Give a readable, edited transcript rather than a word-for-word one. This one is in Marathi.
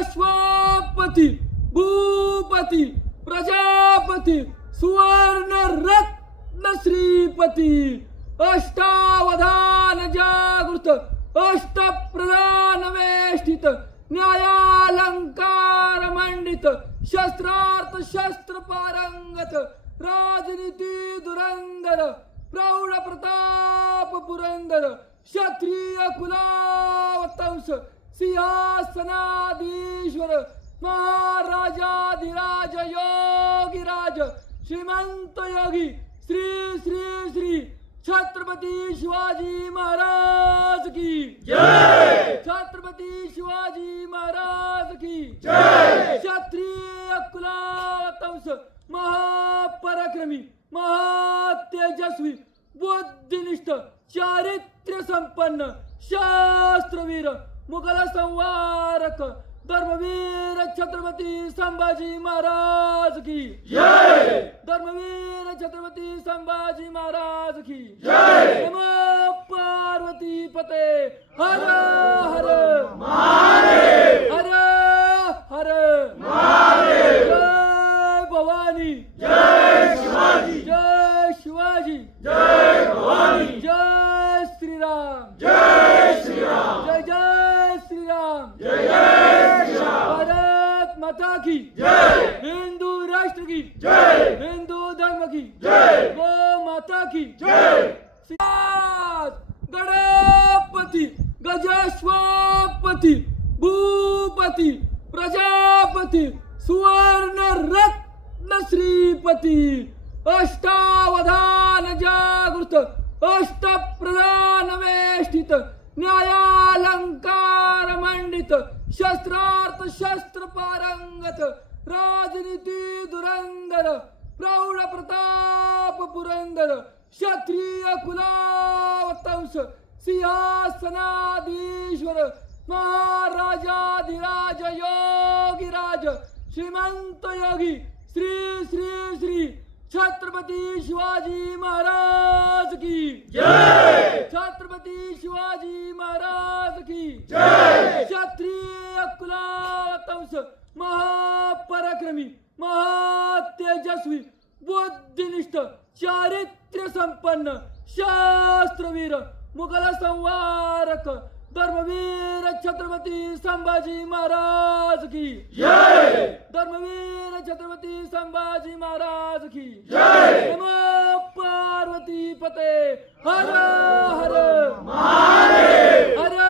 गजाश्वपती भूपती प्रजापती सुवर्ण रत्न श्रीपती अष्टावधान जागृत अष्टप्रधान वेष्टित न्यायालंकार मंडित शस्त्रार्थ शस्त्र पारंगत राजनीती धुरंधर प्रौढ प्रताप पुरंदर क्षत्रिय कुलावतंस सिंहासनाधीश्वर महाराजाधिराज योगीराज श्रीमंत योगी श्री श्री श्री छत्रपती शिवाजी महाराज की जय। छत्रपती शिवाजी महाराज की जय। क्षत्रिय कुलावतंस महापराक्रमी महातेजस्वी बुद्धिनिष्ठ चारित्र्य संपन्न शास्त्रवीर मुघल संवारक धर्मवीर छत्रपती संभाजी महाराज की जय। धर्मवीर छत्रपती संभाजी महाराज की जय। नमो पार्वती पते हर हर महादेव हर हर महादेव जय भवानी जय शिवाजी जय शिवाजी जय भवानी जय श्रीराम जय श्रीराम जय जय श्रीराम जय जय भारत माता की जय। हिंदू राष्ट्र की जय। हिंदू धर्म की जय। गो माता की जय। गणपति गजाश्वपति भूपति प्रजापति सुवर्ण रत्न श्रीपति अष्टावधान जागृत अष्टप्रधान वेष्टित न्यायालंकार मंडित शस्त्रार्थ शस्त्र पारंगत राजनीती धुरंधर प्रौढ प्रताप पुरंदर क्षत्रिय कुलावतंस सिंहासनाधीश्वर महाराजाधिराज योगीराज श्रीमंत योगी श्री श्री श्री छत्रपती शिवाजी महाराज की जय। छत्रपती शिवाजी महाराज की जय। क्षत्रिय कुलावतंस महापराक्रमी महातेजस्वी बुद्धिनिष्ठ चारित्र्य संपन्न शास्त्रवीर मुघल संवारक धर्मवीर छत्रपती संभाजी महाराज की जय। धर्मवीर छत्रपती संभाजी महाराज की जय। नमो पार्वती पते हर हर महादेव हर